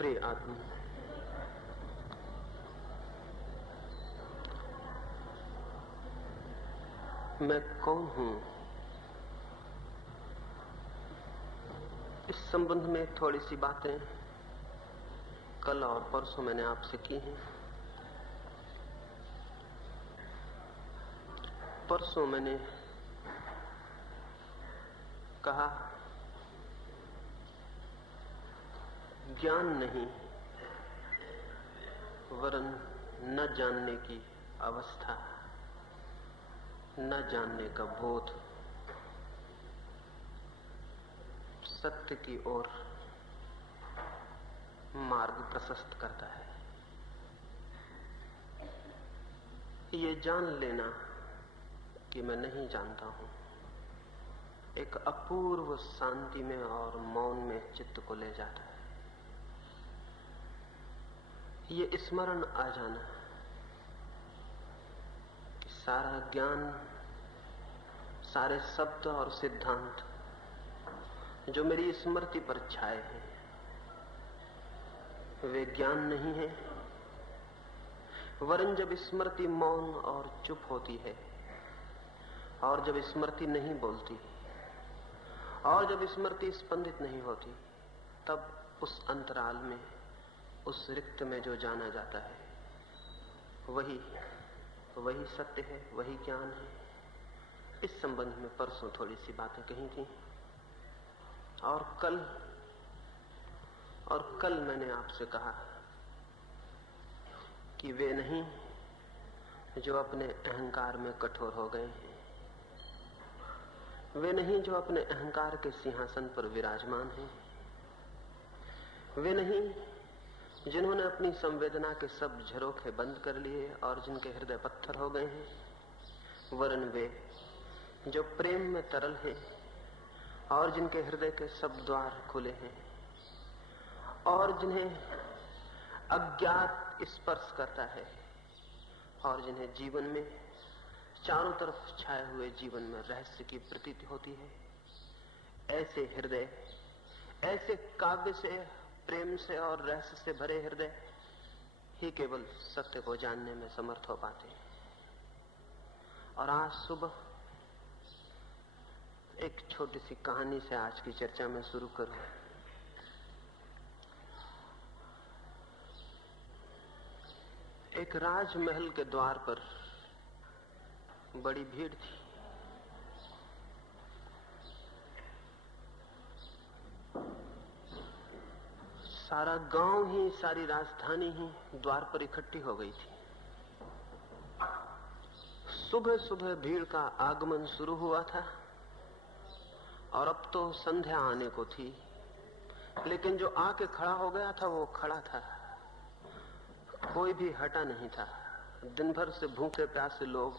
प्रिय आत्मा, मैं कौन हूं, इस संबंध में थोड़ी सी बातें कल और परसों मैंने आपसे की हैं। परसों मैंने कहा ज्ञान नहीं वरन न जानने की अवस्था, न जानने का बोध सत्य की ओर मार्ग प्रशस्त करता है। ये जान लेना कि मैं नहीं जानता हूं, एक अपूर्व शांति में और मौन में चित्त को ले जाता है। ये स्मरण आ जाना कि सारा ज्ञान, सारे शब्द और सिद्धांत जो मेरी स्मृति पर छाए हैं वे ज्ञान नहीं है, वरन जब स्मृति मौन और चुप होती है और जब स्मृति नहीं बोलती और जब स्मृति स्पंदित नहीं होती, तब उस अंतराल में, उस रिक्त में जो जाना जाता है वही सत्य है, वही ज्ञान है। इस संबंध में परसों थोड़ी सी बातें कही थी और कल मैंने आपसे कहा कि वे नहीं जो अपने अहंकार में कठोर हो गए हैं, वे नहीं जो अपने अहंकार के सिंहासन पर विराजमान हैं, वे नहीं जिन्होंने अपनी संवेदना के सब झरोखे बंद कर लिए और जिनके हृदय पत्थर हो गए हैं, वरन वे जो प्रेम में तरल हैं और जिनके हृदय के सब द्वार खुले हैं और जिन्हें अज्ञात स्पर्श करता है और जिन्हें जीवन में चारों तरफ छाए हुए जीवन में रहस्य की प्रतीति होती है, ऐसे हृदय, ऐसे काव्य से, प्रेम से और रहस्य से भरे हृदय ही केवल सत्य को जानने में समर्थ हो पाते हैं। और आज सुबह एक छोटी सी कहानी से आज की चर्चा में शुरू करूं। एक राजमहल के द्वार पर बड़ी भीड़ थी। सारा गांव ही, सारी राजधानी ही द्वार पर इकट्ठी हो गई थी। सुबह सुबह भीड़ का आगमन शुरू हुआ था और अब तो संध्या आने को थी, लेकिन जो आके खड़ा हो गया था वो खड़ा था, कोई भी हटा नहीं था। दिन भर से भूखे प्यासे लोग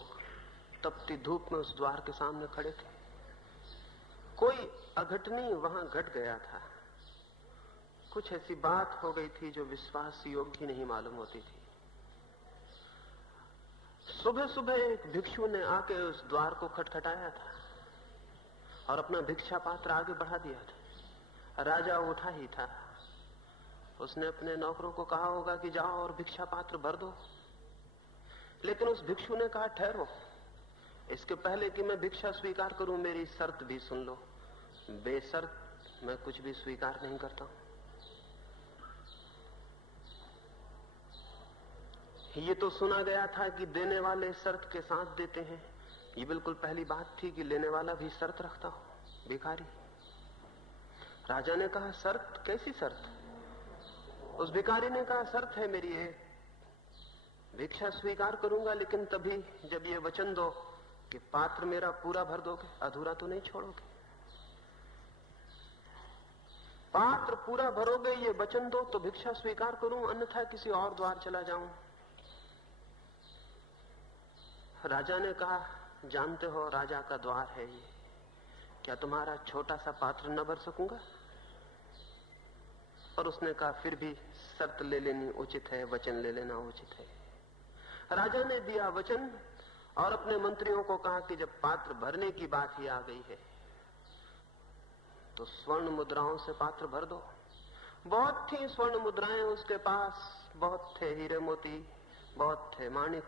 तपती धूप में उस द्वार के सामने खड़े थे। कोई अघटनी वहां घट गया था, कुछ ऐसी बात हो गई थी जो विश्वास योग्य नहीं मालूम होती थी। सुबह सुबह एक भिक्षु ने आके उस द्वार को खटखटाया था और अपना भिक्षा पात्र आगे बढ़ा दिया था। राजा उठा ही था, उसने अपने नौकरों को कहा होगा कि जाओ और भिक्षा पात्र भर दो, लेकिन उस भिक्षु ने कहा ठहरो, इसके पहले कि मैं भिक्षा स्वीकार करूं मेरी शर्त भी सुन लो। बेशर्त मैं कुछ भी स्वीकार नहीं करता हूं। ये तो सुना गया था कि देने वाले शर्त के साथ देते हैं, ये बिल्कुल पहली बात थी कि लेने वाला भी शर्त रखता हो, भिखारी। राजा ने कहा शर्त? कैसी शर्त? उस भिखारी ने कहा शर्त है मेरी एक, भिक्षा स्वीकार करूंगा लेकिन तभी जब ये वचन दो कि पात्र मेरा पूरा भर दोगे, अधूरा तो नहीं छोड़ोगे। पात्र पूरा भरोगे ये वचन दो तो भिक्षा स्वीकार करूं, अन्यथा किसी और द्वार चला जाऊं। राजा ने कहा जानते हो राजा का द्वार है ये, क्या तुम्हारा छोटा सा पात्र न भर सकूंगा? और उसने कहा फिर भी शर्त ले लेनी उचित है, वचन ले लेना उचित है। राजा ने दिया वचन और अपने मंत्रियों को कहा कि जब पात्र भरने की बात ही आ गई है तो स्वर्ण मुद्राओं से पात्र भर दो। बहुत थी स्वर्ण मुद्राएं उसके पास, बहुत थे हीरे मोती, बहुत थे माणिक,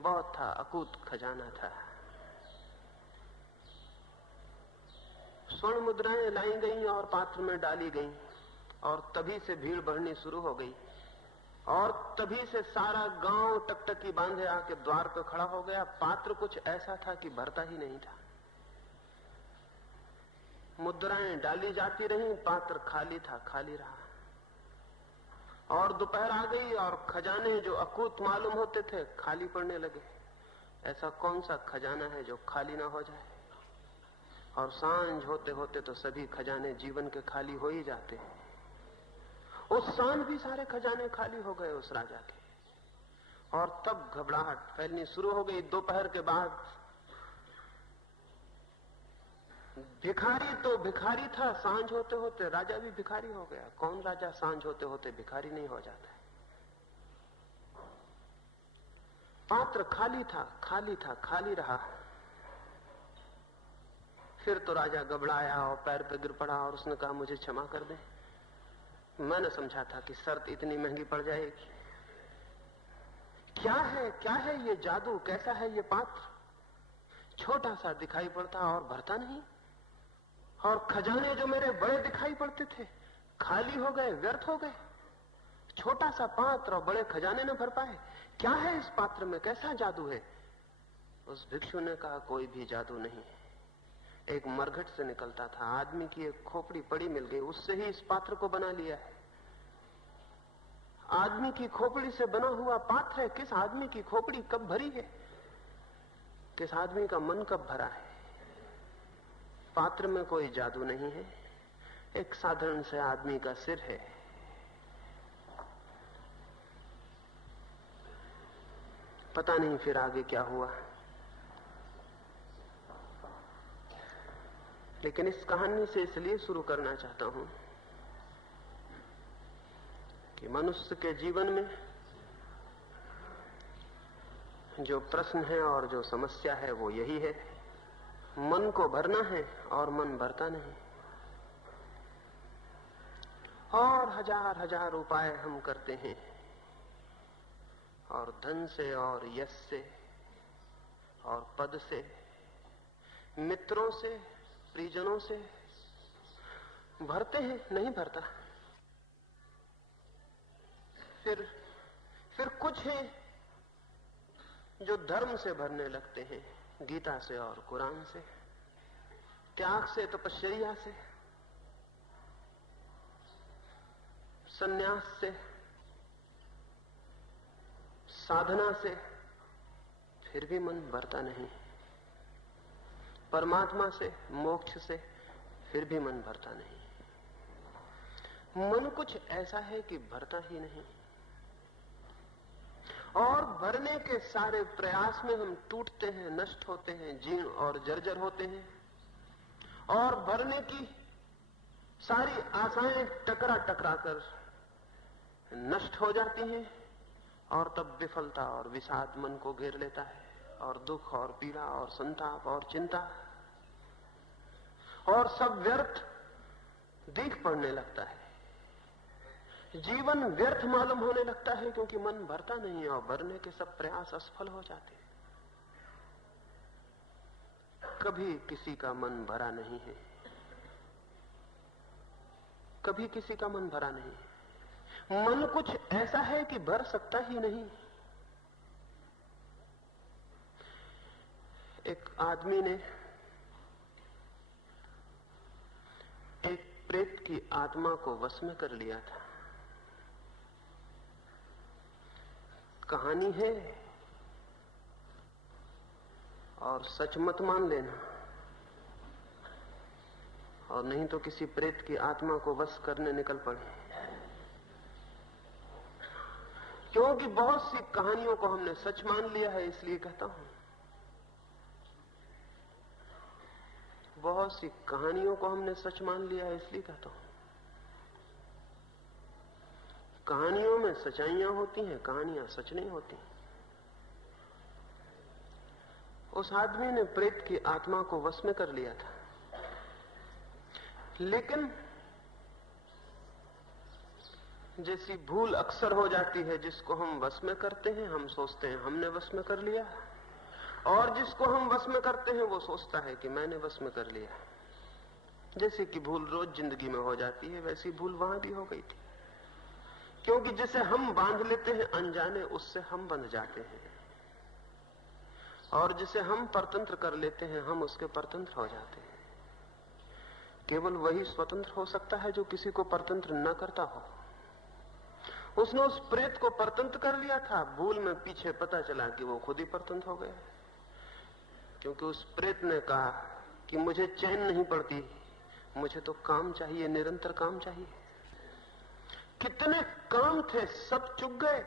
बहुत था अकूत खजाना था। स्वर्ण मुद्राएं लाई गईं और पात्र में डाली गईं, और तभी से भीड़ बढ़नी शुरू हो गई, और तभी से सारा गांव टकटकी बांधे आके द्वार पर खड़ा हो गया। पात्र कुछ ऐसा था कि भरता ही नहीं था। मुद्राएं डाली जाती रहीं, पात्र खाली था, खाली रहा। और दोपहर आ गई और खजाने जो अकूत मालूम होते थे खाली पड़ने लगे। ऐसा कौन सा खजाना है जो खाली ना हो जाए? और सांझ होते होते तो सभी खजाने जीवन के खाली हो ही जाते हैं। उस सांझ भी सारे खजाने खाली हो गए उस राजा के, और तब घबराहट फैलनी शुरू हो गई। दोपहर के बाद भिखारी तो भिखारी था, सांझ होते होते राजा भी भिखारी हो गया। कौन राजा सांझ होते होते भिखारी नहीं हो जाता है? पात्र खाली था, खाली था, खाली रहा। फिर तो राजा घबराया और पैर पे गिर पड़ा और उसने कहा, मुझे क्षमा कर दे, मैंने समझा था कि शर्त इतनी महंगी पड़ जाएगी। क्या है ये जादू? कैसा है ये पात्र? छोटा सा दिखाई पड़ता और भरता नहीं, और खजाने जो मेरे बड़े दिखाई पड़ते थे खाली हो गए, व्यर्थ हो गए। छोटा सा पात्र और बड़े खजाने न भर पाए। क्या है इस पात्र में? कैसा जादू है? उस भिक्षु ने कहा, कोई भी जादू नहीं है। एक मरघट से निकलता था, आदमी की एक खोपड़ी पड़ी मिल गई, उससे ही इस पात्र को बना लिया है। आदमी की खोपड़ी से बना हुआ पात्र है। किस आदमी की खोपड़ी कब भरी है? किस आदमी का मन कब भरा है? पात्र में कोई जादू नहीं है, एक साधारण से आदमी का सिर है। पता नहीं फिर आगे क्या हुआ, लेकिन इस कहानी से इसलिए शुरू करना चाहता हूं कि मनुष्य के जीवन में जो प्रश्न है और जो समस्या है वो यही है, मन को भरना है और मन भरता नहीं। और हजार हजार उपाय हम करते हैं, और धन से और यश से और पद से, मित्रों से, परिजनों से भरते हैं, नहीं भरता। फिर कुछ है जो धर्म से भरने लगते हैं, गीता से और कुरान से, त्याग से, तपश्चर्या से, संन्यास से, साधना से, फिर भी मन भरता नहीं। परमात्मा से, मोक्ष से, फिर भी मन भरता नहीं। मन कुछ ऐसा है कि भरता ही नहीं, और भरने के सारे प्रयास में हम टूटते हैं, नष्ट होते हैं, जीर्ण और जर्जर होते हैं, और भरने की सारी आशाएं टकरा टकरा कर नष्ट हो जाती हैं, और तब विफलता और विषाद मन को घेर लेता है, और दुख और पीड़ा और संताप और चिंता, और सब व्यर्थ दिख पड़ने लगता है। जीवन व्यर्थ मालूम होने लगता है, क्योंकि मन भरता नहीं है और भरने के सब प्रयास असफल हो जाते हैं। कभी किसी का मन भरा नहीं है, कभी किसी का मन भरा नहीं है। मन कुछ ऐसा है कि भर सकता ही नहीं। एक आदमी ने एक प्रेत की आत्मा को वश में कर लिया था। कहानी है और सच मत मान लेना, और नहीं तो किसी प्रेत की आत्मा को वश करने निकल पड़े। क्योंकि बहुत सी कहानियों को हमने सच मान लिया है, इसलिए कहता हूं। बहुत सी कहानियों को हमने सच मान लिया है, इसलिए कहता हूं। कहानियों में सच्चाइयां होती हैं, कहानियां सच नहीं होती। उस आदमी ने प्रेत की आत्मा को वश में कर लिया था, लेकिन जैसी भूल अक्सर हो जाती है, जिसको हम वश में करते हैं हम सोचते हैं हमने वश में कर लिया, और जिसको हम वश में करते हैं वो सोचता है कि मैंने वश में कर लिया। जैसे कि भूल रोज जिंदगी में हो जाती है, वैसी भूल वहां भी हो गई थी, क्योंकि जिसे हम बांध लेते हैं अनजाने, उससे हम बंध जाते हैं, और जिसे हम परतंत्र कर लेते हैं हम उसके परतंत्र हो जाते हैं। केवल वही स्वतंत्र हो सकता है जो किसी को परतंत्र न करता हो। उसने उस प्रेत को परतंत्र कर लिया था, भूल में पीछे पता चला कि वो खुद ही परतंत्र हो गया, क्योंकि उस प्रेत ने कहा कि मुझे चैन नहीं पड़ती, मुझे तो काम चाहिए, निरंतर काम चाहिए। कितने काम थे, सब चुक गए,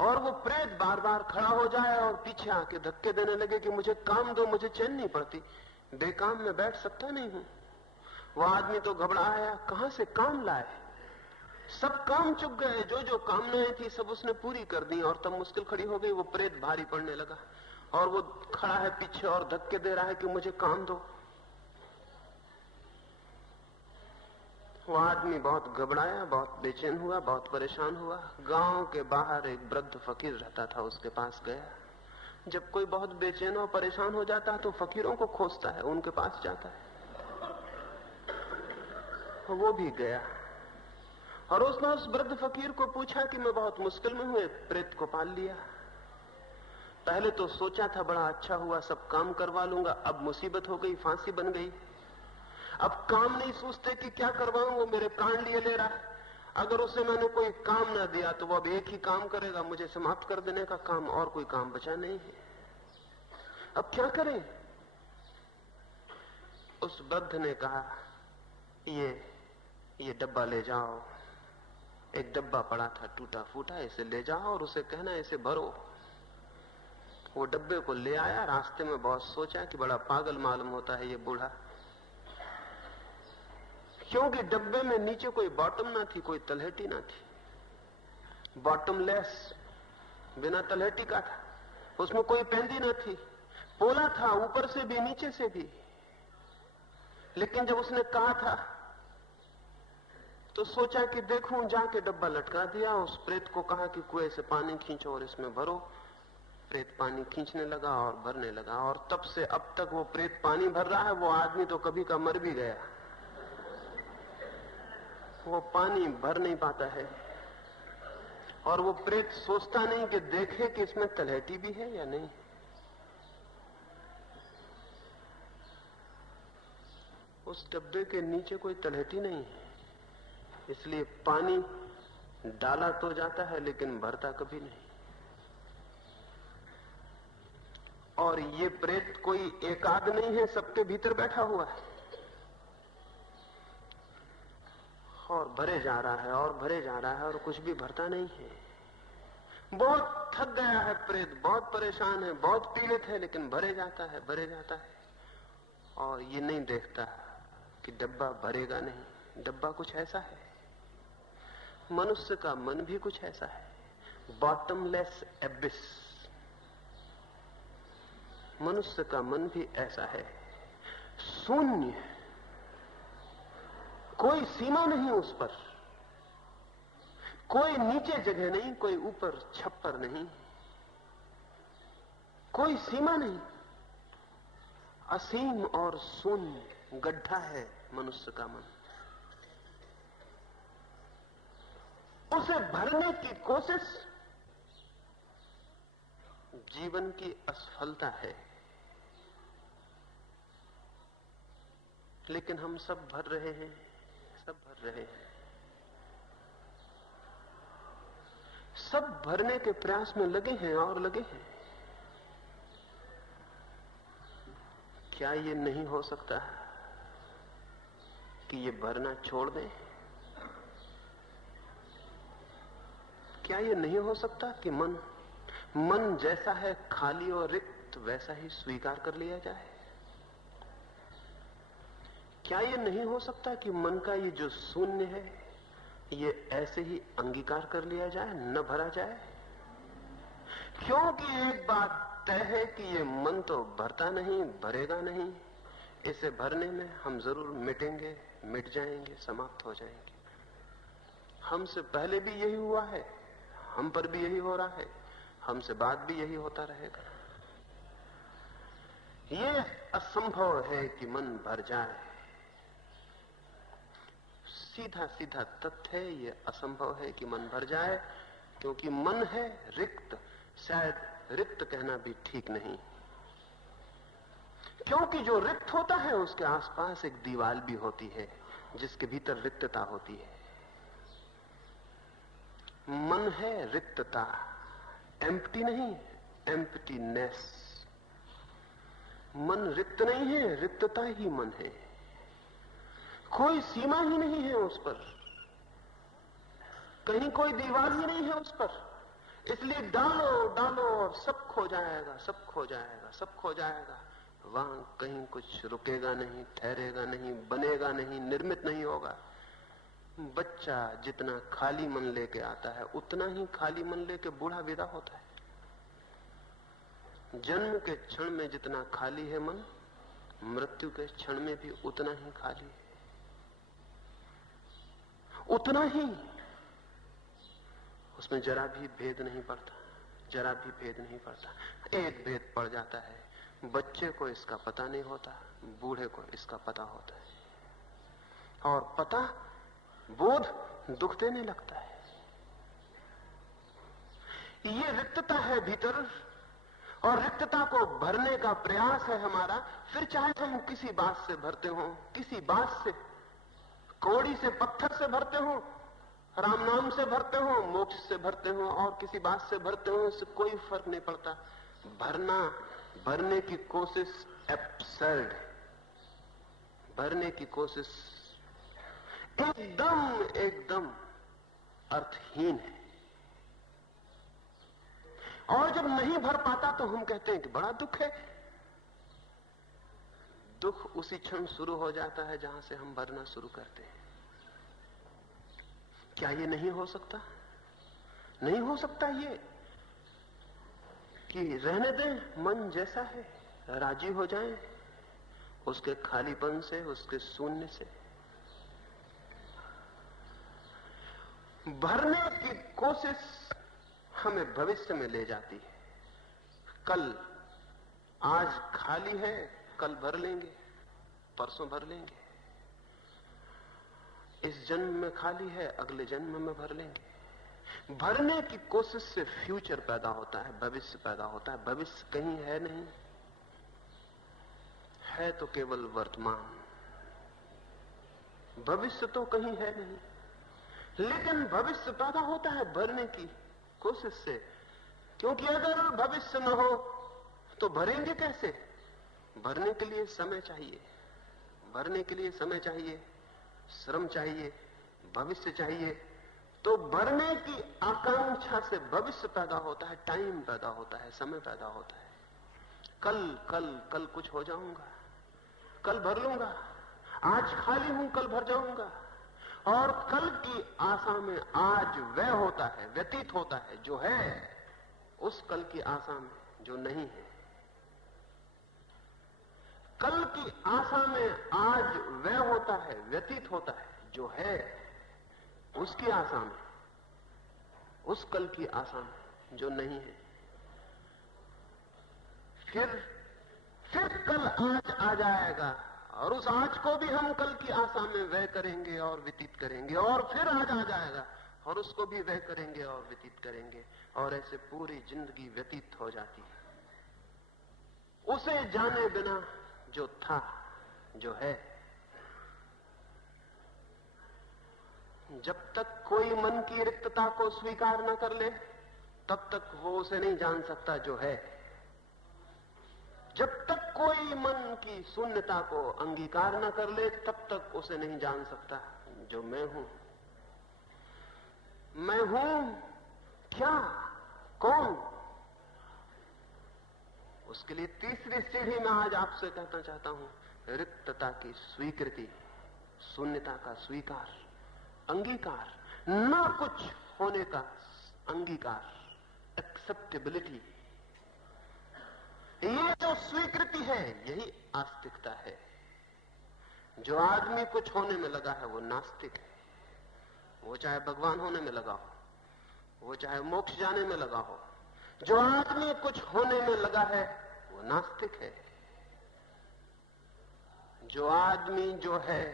और वो प्रेत बार बार खड़ा हो जाए और पीछे आके धक्के देने लगे कि मुझे काम दो, मुझे चैन नहीं पड़ती, बेकाम में बैठ सकता नहीं हूं। वो आदमी तो घबराया, कहां से काम लाए, सब काम चुक गए, जो जो कामनाएं थी सब उसने पूरी कर दी, और तब मुश्किल खड़ी हो गई। वो प्रेत भारी पड़ने लगा और वो खड़ा है पीछे और धक्के दे रहा है कि मुझे काम दो। वो आदमी बहुत घबराया, बहुत बेचैन हुआ, बहुत परेशान हुआ। गांव के बाहर एक वृद्ध फकीर रहता था, उसके पास गया। जब कोई बहुत बेचैन और परेशान हो जाता है तो फकीरों को खोजता है, उनके पास जाता है। वो भी गया और उसने उस वृद्ध फकीर को पूछा कि मैं बहुत मुश्किल में हूं, एक प्रेत को पाल लिया। पहले तो सोचा था बड़ा अच्छा हुआ, सब काम करवा लूंगा, अब मुसीबत हो गई, फांसी बन गई। अब काम नहीं सोचते कि क्या करवाऊं, वो मेरे प्राण लिए ले रहा है। अगर उसे मैंने कोई काम ना दिया तो वो अब एक ही काम करेगा, मुझे समाप्त कर देने का काम, और कोई काम बचा नहीं है। अब क्या करें? उस वृद्ध ने कहा, ये डब्बा ले जाओ। एक डब्बा पड़ा था टूटा फूटा, इसे ले जाओ और उसे कहना इसे भरो। वो डब्बे को ले आया। रास्ते में बहुत सोचा कि बड़ा पागल मालूम होता है ये बूढ़ा, क्योंकि डब्बे में नीचे कोई बॉटम ना थी, कोई तलहटी ना थी, बॉटमलेस, बिना तलहटी का था। उसमें कोई पेंदी ना थी, पोला था ऊपर से भी नीचे से भी। लेकिन जब उसने कहा था तो सोचा कि देखूं, जाके डब्बा लटका दिया। उस प्रेत को कहा कि कुएं से पानी खींचो और इसमें भरो। प्रेत पानी खींचने लगा और भरने लगा, और तब से अब तक वो प्रेत पानी भर रहा है। वो आदमी तो कभी का मर भी गया, वो पानी भर नहीं पाता है। और वो प्रेत सोचता नहीं कि देखे कि इसमें तलहटी भी है या नहीं। उस डब्बे के नीचे कोई तलहटी नहीं है, इसलिए पानी डाला तो जाता है लेकिन भरता कभी नहीं। और ये प्रेत कोई एकाध नहीं है, सबके भीतर बैठा हुआ है और भरे जा रहा है और भरे जा रहा है और कुछ भी भरता नहीं है। बहुत थक गया है प्रेत, बहुत परेशान है, बहुत पीड़ित है, लेकिन भरे जाता है, भरे जाता है। और ये नहीं देखता कि डब्बा भरेगा नहीं। डब्बा कुछ ऐसा है, मनुष्य का मन भी कुछ ऐसा है, बॉटमलेस एबिस। मनुष्य का मन भी ऐसा है, शून्य, कोई सीमा नहीं उस पर, कोई नीचे जगह नहीं, कोई ऊपर छप्पर नहीं, कोई सीमा नहीं, असीम और शून्य गड्ढा है मनुष्य का मन। उसे भरने की कोशिश जीवन की असफलता है, लेकिन हम सब भर रहे हैं, सब भर रहे हैं, सब भरने के प्रयास में लगे हैं और लगे हैं। क्या ये नहीं हो सकता कि ये भरना छोड़ दें? क्या ये नहीं हो सकता कि मन जैसा है खाली और रिक्त वैसा ही स्वीकार कर लिया जाए? क्या ये नहीं हो सकता कि मन का ये जो शून्य है ये ऐसे ही अंगीकार कर लिया जाए, न भरा जाए? क्योंकि एक बात तय है कि ये मन तो भरता नहीं, भरेगा नहीं। इसे भरने में हम जरूर मिटेंगे, मिट जाएंगे, समाप्त हो जाएंगे। हमसे पहले भी यही हुआ है, हम पर भी यही हो रहा है, हमसे बाद भी यही होता रहेगा। ये असंभव है कि मन भर जाए। सीधा सीधा तथ्य है, ये असंभव है कि मन भर जाए, क्योंकि मन है रिक्त। शायद रिक्त कहना भी ठीक नहीं, क्योंकि जो रिक्त होता है उसके आसपास एक दीवार भी होती है जिसके भीतर रिक्तता होती है। मन है रिक्तता, एम्प्टी नहीं, एम्प्टीनेस। मन रिक्त नहीं है, रिक्तता ही मन है। कोई सीमा ही नहीं है उस पर, कहीं कोई दीवार ही नहीं है उस पर। इसलिए डालो डालो और सब खो जाएगा, सब खो जाएगा, सब खो जाएगा। वहां कहीं कुछ रुकेगा नहीं, ठहरेगा नहीं, बनेगा नहीं, निर्मित नहीं होगा। बच्चा जितना खाली मन लेके आता है उतना ही खाली मन लेके बूढ़ा विदा होता है। जन्म के क्षण में जितना खाली है मन, मृत्यु के क्षण में भी उतना ही खाली है, उतना ही। उसमें जरा भी भेद नहीं पड़ता, जरा भी भेद नहीं पड़ता। एक भेद पड़ जाता है, बच्चे को इसका पता नहीं होता, बूढ़े को इसका पता होता है। और पता, बोध दुख देने लगता है। ये रिक्तता है भीतर, और रिक्तता को भरने का प्रयास है हमारा। फिर चाहे हम किसी बात से भरते हो, किसी बात से, कौड़ी से, पत्थर से भरते हो, राम नाम से भरते हो, मोक्ष से भरते हो, और किसी बात से भरते हो, इससे कोई फर्क नहीं पड़ता। भरना, भरने की कोशिश एब्सर्ड है। भरने की कोशिश एकदम एकदम अर्थहीन है। और जब नहीं भर पाता तो हम कहते हैं कि बड़ा दुख है। दुख उसी क्षण शुरू हो जाता है जहां से हम भरना शुरू करते हैं। क्या ये नहीं हो सकता? नहीं हो सकता ये कि रहने दें, मन जैसा है, राजी हो जाएं उसके खालीपन से, उसके शून्य से। भरने की कोशिश हमें भविष्य में ले जाती है। कल, आज खाली है, कल भर लेंगे, परसों भर लेंगे। इस जन्म में खाली है, अगले जन्म में भर लेंगे। भरने की कोशिश से फ्यूचर पैदा होता है, भविष्य पैदा होता है। भविष्य कहीं है नहीं, है तो केवल वर्तमान। भविष्य तो कहीं है नहीं, लेकिन भविष्य पैदा होता है भरने की कोशिश से। क्योंकि अगर भविष्य न हो तो भरेंगे कैसे? भरने के लिए समय चाहिए, भरने के लिए समय चाहिए, श्रम चाहिए, भविष्य चाहिए। तो भरने की आकांक्षा से भविष्य पैदा होता है, टाइम पैदा होता है, समय पैदा होता है। कल कल कल कुछ हो जाऊंगा, कल भर लूंगा, आज खाली हूं, कल भर जाऊंगा। और कल की आशा में आज वह होता है, व्यतीत होता है जो है, उस कल की आशा में जो नहीं है। कल की आशा में आज वह होता है, व्यतीत होता है जो है, उसकी आशा में, उस कल की आशा में जो नहीं है। फिर कल आज आ जाएगा, और उस आज को भी हम कल की आशा में व्यय करेंगे और व्यतीत करेंगे। और फिर आज आ जाएगा, और उसको भी व्यय करेंगे और व्यतीत करेंगे। और ऐसे पूरी जिंदगी व्यतीत हो जाती है, उसे जाने बिना जो था, जो है। जब तक कोई मन की रिक्तता को स्वीकार न कर ले, तब तक वो उसे नहीं जान सकता जो है। जब तक कोई मन की शून्यता को अंगीकार न कर ले, तब तक उसे नहीं जान सकता जो मैं हूं। मैं हूं क्या, कौन? उसके लिए तीसरी सीढ़ी में आज आपसे कहना चाहता हूं, रिक्तता की स्वीकृति, शून्यता का स्वीकार, अंगीकार, ना कुछ होने का अंगीकार, एक्सेप्टेबिलिटी। ये जो स्वीकृति है, यही आस्तिकता है। जो आदमी कुछ होने में लगा है वो नास्तिक है। वो चाहे भगवान होने में लगा हो, वो चाहे मोक्ष जाने में लगा हो, जो आदमी कुछ होने में लगा है वो नास्तिक है। जो आदमी जो है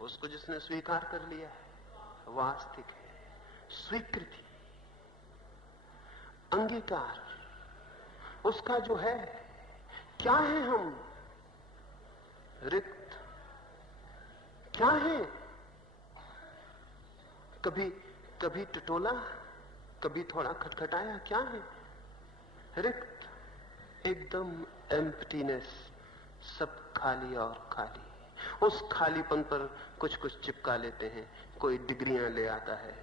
उसको जिसने स्वीकार कर लिया है वो आस्तिक है। स्वीकृति, अंगीकार उसका जो है। क्या है हम? रिक्त। क्या है? कभी टटोला, कभी थोड़ा खटखटाया, क्या है? रिक्त, एकदम एम्प्टीनेस, सब खाली और खाली। उस खालीपन पर कुछ कुछ चिपका लेते हैं। कोई डिग्रियां ले आता है,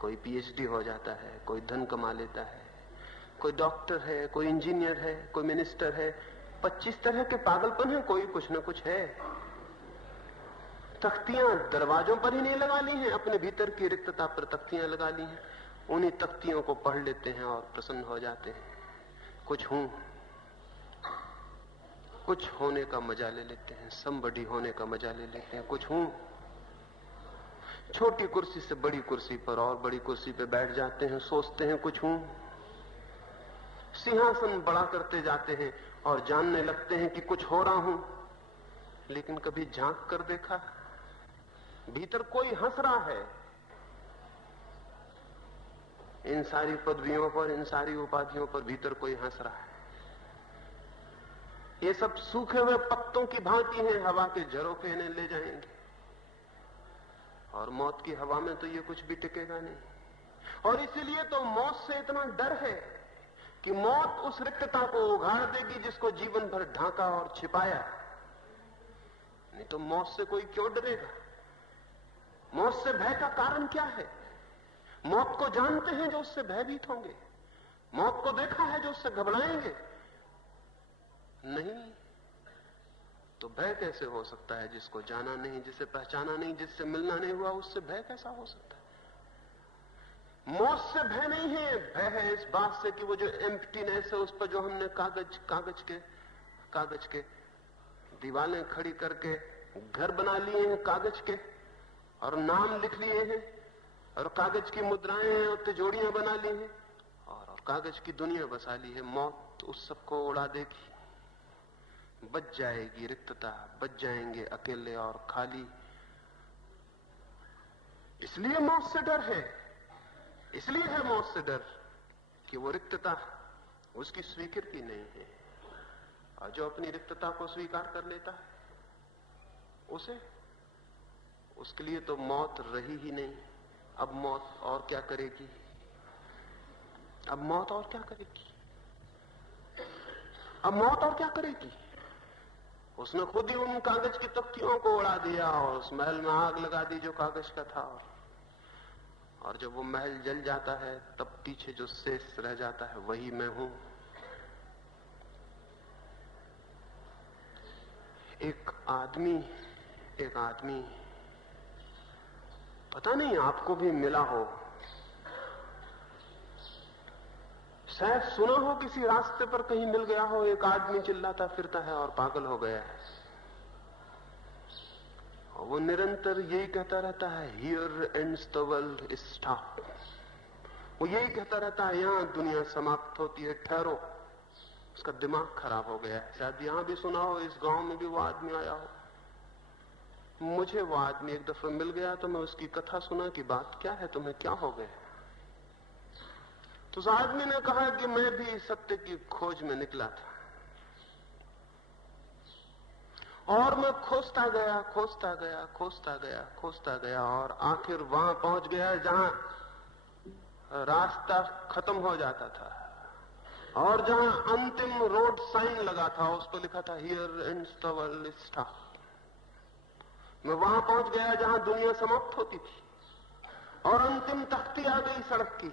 कोई पीएचडी हो जाता है, कोई धन कमा लेता है, कोई डॉक्टर है, कोई इंजीनियर है, कोई मिनिस्टर है। 25 तरह के पागलपन है, कोई कुछ न कुछ है। तख्तियां दरवाजों पर ही नहीं लगा ली हैं, अपने भीतर की रिक्तता पर तख्तियां लगा ली हैं। उन्हीं तख्तियों को पढ़ लेते हैं और प्रसन्न हो जाते हैं। कुछ हूं, कुछ होने का मजा ले लेते हैं, समबडी होने का मजा ले लेते हैं। कुछ हूं, छोटी कुर्सी से बड़ी कुर्सी पर और बड़ी कुर्सी पे बैठ जाते हैं, सोचते हैं कुछ हूं। सिंहासन बड़ा करते जाते हैं और जानने लगते हैं कि कुछ हो रहा हूं। लेकिन कभी झांक कर देखा, भीतर कोई हंस रहा है। इन सारी पदवियों पर, इन सारी उपाधियों पर भीतर कोई हंस रहा है। ये सब सूखे हुए पत्तों की भांति हैं, हवा के झरोखे इन्हें ले जाएंगे। और मौत की हवा में तो ये कुछ भी टिकेगा नहीं। और इसीलिए तो मौत से इतना डर है कि मौत उस रिक्तता को उघाड़ देगी जिसको जीवन भर ढांका और छिपाया। नहीं तो मौत से कोई क्यों डरेगा? मौत से भय का कारण क्या है? मौत को जानते हैं जो उससे भयभीत होंगे, मौत को देखा है जो उससे घबराएंगे। नहीं तो भय कैसे हो सकता है? जिसको जाना नहीं, जिसे पहचाना नहीं, जिससे मिलना नहीं हुआ, उससे भय कैसा हो सकता है? मौत से भय नहीं है, भय है इस बात से कि वो जो एम्प्टीनेस है उस पर जो हमने कागज के दीवारें खड़ी करके घर बना लिए हैं कागज के, और नाम लिख लिए हैं, और कागज की मुद्राएं और तिजोड़ियां बना ली हैं, और कागज की दुनिया बसा ली है। मौत उस सबको उड़ा देगी, बच जाएगी रिक्तता, बच जाएंगे अकेले और खाली। इसलिए मौत से डर है, इसलिए है मौत से डर कि वो रिक्तता उसकी स्वीकृति नहीं है। और जो अपनी रिक्तता को स्वीकार कर लेता है उसके लिए तो मौत रही ही नहीं। अब मौत और क्या करेगी? अब मौत और क्या करेगी? अब मौत और क्या करेगी? उसने खुद ही उन कागज की तख्तियों को उड़ा दिया और उस महल में आग लगा दी जो कागज का था। और जब वो महल जल जाता है तब पीछे जो शेष रह जाता है वही मैं हूं। एक आदमी पता नहीं आपको भी मिला हो, शायद सुना हो, किसी रास्ते पर कहीं मिल गया हो। एक आदमी चिल्लाता फिरता है और पागल हो गया है, और वो निरंतर यही कहता रहता है, here ends the world stop. वो यही कहता रहता है, यहां दुनिया समाप्त होती है, ठहरो। उसका दिमाग खराब हो गया है। शायद यहां भी सुना हो, इस गांव में भी वो आदमी आया हो। मुझे वो आदमी एक दफा मिल गया तो मैं उसकी कथा सुना कि बात क्या है, तुम्हें क्या हो गया? तो उस आदमी ने कहा कि मैं भी सत्य की खोज में निकला था, और मैं खोजता गया और आखिर वहां पहुंच गया जहां रास्ता खत्म हो जाता था, और जहां अंतिम रोड साइन लगा था उस पर लिखा था, here ends the world stop. मैं वहां पहुंच गया जहां दुनिया समाप्त होती थी, और अंतिम तख्ती आ गई सड़क की,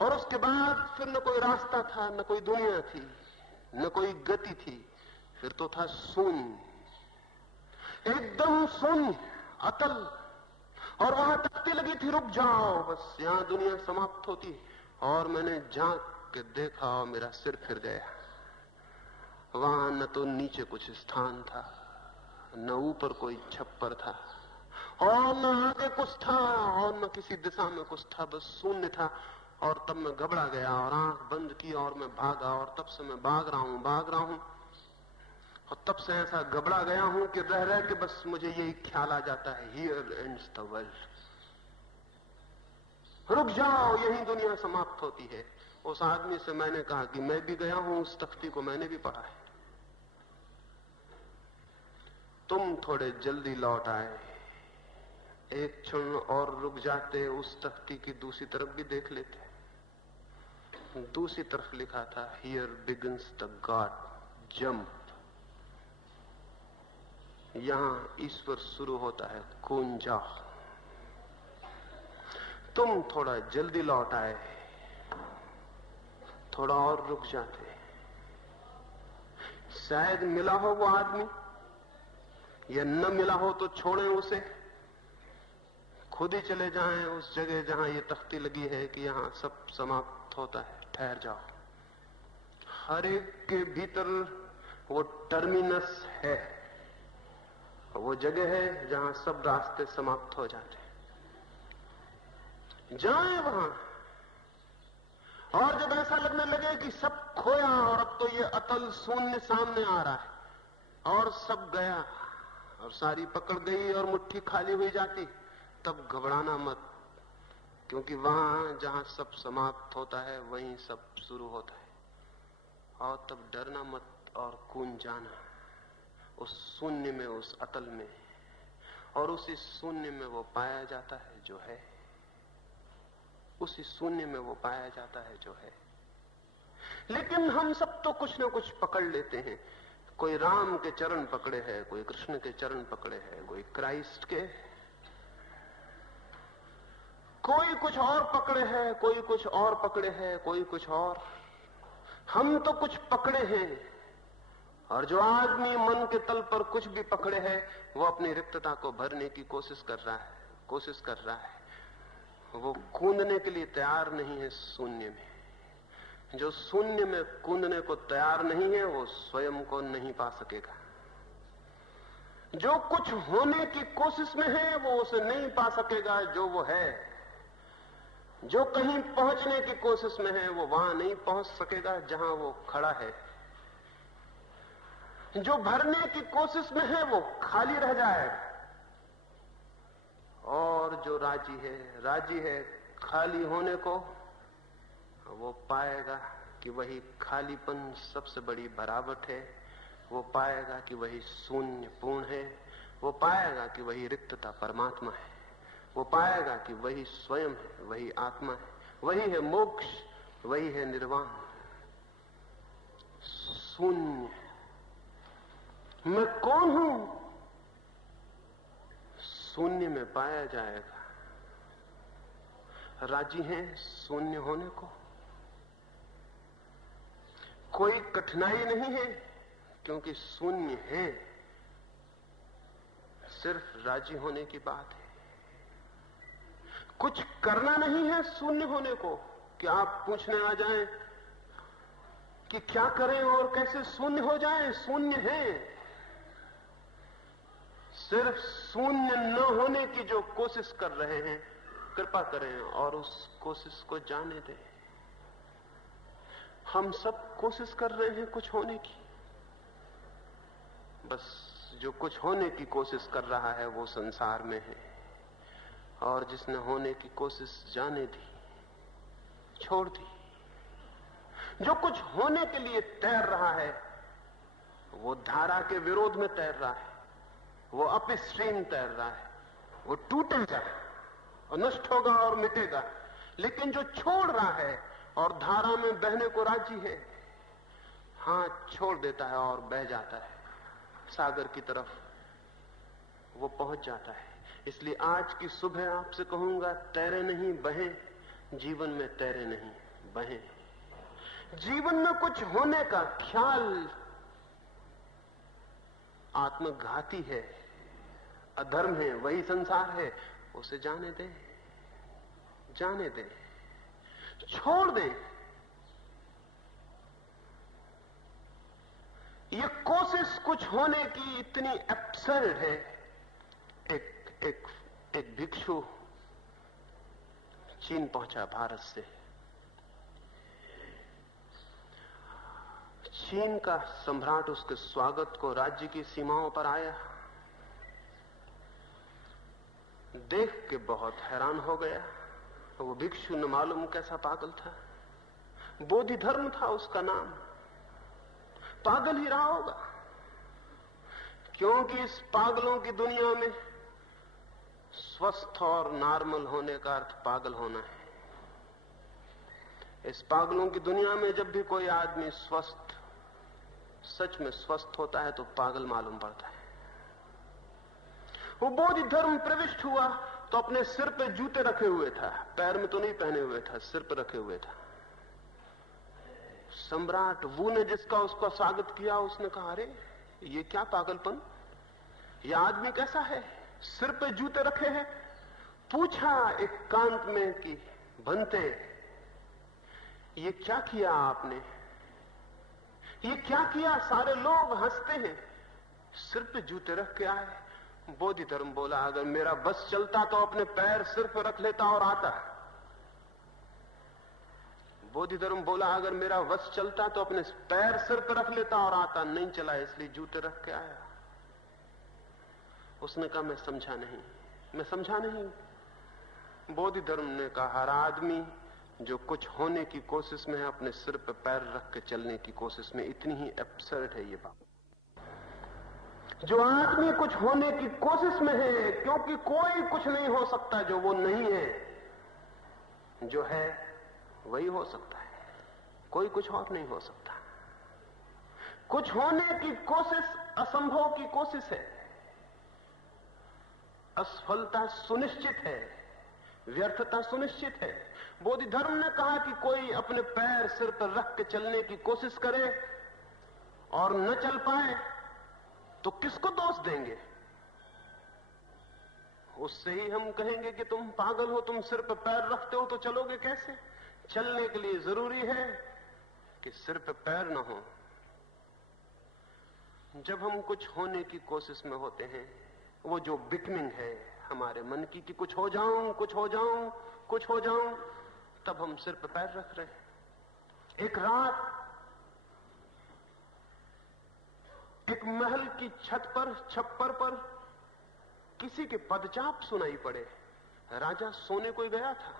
और उसके बाद फिर न कोई रास्ता था, न कोई दुनिया थी, न कोई गति थी, फिर तो था शून्य, एकदम शून्य, अतल। और वहां तख्ती लगी थी, रुक जाओ, बस यहां दुनिया समाप्त होती। और मैंने झांक के देखा और मेरा सिर फिर गया। वहां न तो नीचे कुछ स्थान था, न ऊपर कोई छप्पर था, और न आगे कुछ था और न किसी दिशा में कुछ था, बस शून्य था। और तब मैं घबरा गया और आंख बंद की और मैं भागा, और तब से मैं भाग रहा हूं। और तब से ऐसा घबरा गया हूं कि रह रह के बस मुझे यही ख्याल आ जाता है, हियर एंड्स द वर्ल्ड। रुक जाओ, यही दुनिया समाप्त होती है। उस आदमी से मैंने कहा कि मैं भी गया हूं, उस तख्ती को मैंने भी पढ़ा है। तुम थोड़े जल्दी लौट आए, एक क्षण और रुक जाते, उस तख्ती की दूसरी तरफ भी देख लेते। दूसरी तरफ लिखा था, here begins the God jump. यहां ईश्वर शुरू होता है, कूद जाओ। तुम थोड़ा जल्दी लौट आए, थोड़ा और रुक जाते, शायद मिला हो वो आदमी, या न मिला हो तो छोड़ें उसे, खुद ही चले जाएं उस जगह जहां ये तख्ती लगी है कि यहां सब समाप्त होता है, ठहर जाओ। हर एक के भीतर वो टर्मिनस है, वो जगह है जहां सब रास्ते समाप्त हो जाते हैं। जाएं वहां, और जब ऐसा लगने लगे कि सब खोया और अब तो ये अतल शून्य सामने आ रहा है और सब गया और सारी पकड़ गई और मुट्ठी खाली हुई जाती, तब घबराना मत, क्योंकि वहां जहां सब समाप्त होता है वहीं सब शुरू होता है। और तब डरना मत और कूद जाना उस शून्य में, उस अतल में, और उसी शून्य में वो पाया जाता है जो है। उसी शून्य में वो पाया जाता है जो है। लेकिन हम सब तो कुछ न कुछ पकड़ लेते हैं। कोई राम के चरण पकड़े है, कोई कृष्ण के चरण पकड़े है, कोई क्राइस्ट के, कोई कुछ और पकड़े है, कोई कुछ और पकड़े है, कोई कुछ और। हम तो कुछ पकड़े हैं, और जो आदमी मन के तल पर कुछ भी पकड़े है वो अपनी रिक्तता को भरने की कोशिश कर रहा है। वो कूदने के लिए तैयार नहीं है शून्य में। जो शून्य में कूदने को तैयार नहीं है वो स्वयं को नहीं पा सकेगा। जो कुछ होने की कोशिश में है वो उसे नहीं पा सकेगा जो वो है। जो कहीं पहुंचने की कोशिश में है वो वहां नहीं पहुंच सकेगा जहां वो खड़ा है। जो भरने की कोशिश में है वो खाली रह जाएगा, और जो राजी है खाली होने को, वो पाएगा कि वही खालीपन सबसे बड़ी बराबत है। वो पाएगा कि वही शून्य पूर्ण है। वो पाएगा कि वही रिक्तता परमात्मा है। वो पाएगा कि वही स्वयं है, वही आत्मा है, वही है मोक्ष, वही है निर्वाण। शून्य, मैं कौन हूं, शून्य में पाया जाएगा। राजी हैं शून्य होने को? कोई कठिनाई नहीं है, क्योंकि शून्य है। सिर्फ राजी होने की बात है। कुछ करना नहीं है शून्य होने को कि आप पूछने आ जाएं कि क्या करें और कैसे शून्य हो जाएं। शून्य है। सिर्फ शून्य न होने की जो कोशिश कर रहे हैं, कृपा करें और उस कोशिश को जाने दें। हम सब कोशिश कर रहे हैं कुछ होने की। बस जो कुछ होने की कोशिश कर रहा है वो संसार में है, और जिसने होने की कोशिश जाने दी, छोड़ दी। जो कुछ होने के लिए तैर रहा है वो धारा के विरोध में तैर रहा है, वो अपस्ट्रीम तैर रहा है। वो टूटेगा और नष्ट होगा और मिटेगा। लेकिन जो छोड़ रहा है और धारा में बहने को राजी है, हाथ छोड़ देता है और बह जाता है सागर की तरफ, वो पहुंच जाता है। इसलिए आज की सुबह आपसे कहूंगा, तैरे नहीं बहें, जीवन में तैरे नहीं बहें। जीवन में कुछ होने का ख्याल आत्मघाती है, अधर्म है, वही संसार है। उसे जाने दें, जाने दें, छोड़ दें। ये कोशिश कुछ होने की इतनी एब्सर्ड है। एक एक भिक्षु चीन पहुंचा भारत से। चीन का सम्राट उसके स्वागत को राज्य की सीमाओं पर आया, देख के बहुत हैरान हो गया। वो भिक्षु न मालूम कैसा पागल था, बोधि धर्म था उसका नाम, पागल ही रहा होगा, क्योंकि इस पागलों की दुनिया में स्वस्थ और नॉर्मल होने का अर्थ पागल होना है। इस पागलों की दुनिया में जब भी कोई आदमी स्वस्थ, सच में स्वस्थ होता है तो पागल मालूम पड़ता है। वो बोधि धर्म प्रविष्ट हुआ तो अपने सिर पे जूते रखे हुए था, पैर में तो नहीं पहने हुए था, सिर पे रखे हुए था। सम्राट वू ने जिसका उसका स्वागत किया, उसने कहा, अरे ये क्या पागलपन, ये आदमी कैसा है, सिर पे जूते रखे हैं। पूछा एकांत में कि बनते, ये क्या किया आपने, ये क्या किया, सारे लोग हंसते हैं, सिर पे जूते रख के आए। बोधि धर्म बोला, अगर मेरा बस चलता तो अपने पैर सिर पे रख लेता और आता। बोधि धर्म बोला, अगर मेरा बस चलता तो अपने पैर सिर पे रख लेता और आता, नहीं चला इसलिए जूते रख के आया। उसने कहा, मैं समझा नहीं, मैं समझा नहीं। बोधि धर्म ने कहा, हर आदमी जो कुछ होने की कोशिश में है, अपने सिर पे पैर रख के चलने की कोशिश में, इतनी ही एब्सर्ड है ये बात। जो आदमी कुछ होने की कोशिश में है, क्योंकि कोई कुछ नहीं हो सकता जो वो नहीं है, जो है वही हो सकता है, कोई कुछ और नहीं हो सकता। कुछ होने की कोशिश असंभव की कोशिश है, असफलता सुनिश्चित है, व्यर्थता सुनिश्चित है। बोधि धर्म ने कहा कि कोई अपने पैर सिर पर रख के चलने की कोशिश करे और न चल पाए तो किसको दोष देंगे? उससे ही हम कहेंगे कि तुम पागल हो, तुम सिर पर पैर रखते हो तो चलोगे कैसे? चलने के लिए जरूरी है कि सिर पर पैर न हो। जब हम कुछ होने की कोशिश में होते हैं, वो जो बिकनिंग है हमारे मन की कि कुछ हो जाऊं, कुछ हो जाऊं, कुछ हो जाऊं, तब हम सिर पर पैर रख रहे हैं। एक रात एक महल की छत पर, छप्पर पर किसी के पदचाप सुनाई पड़े। राजा सोने को गया था,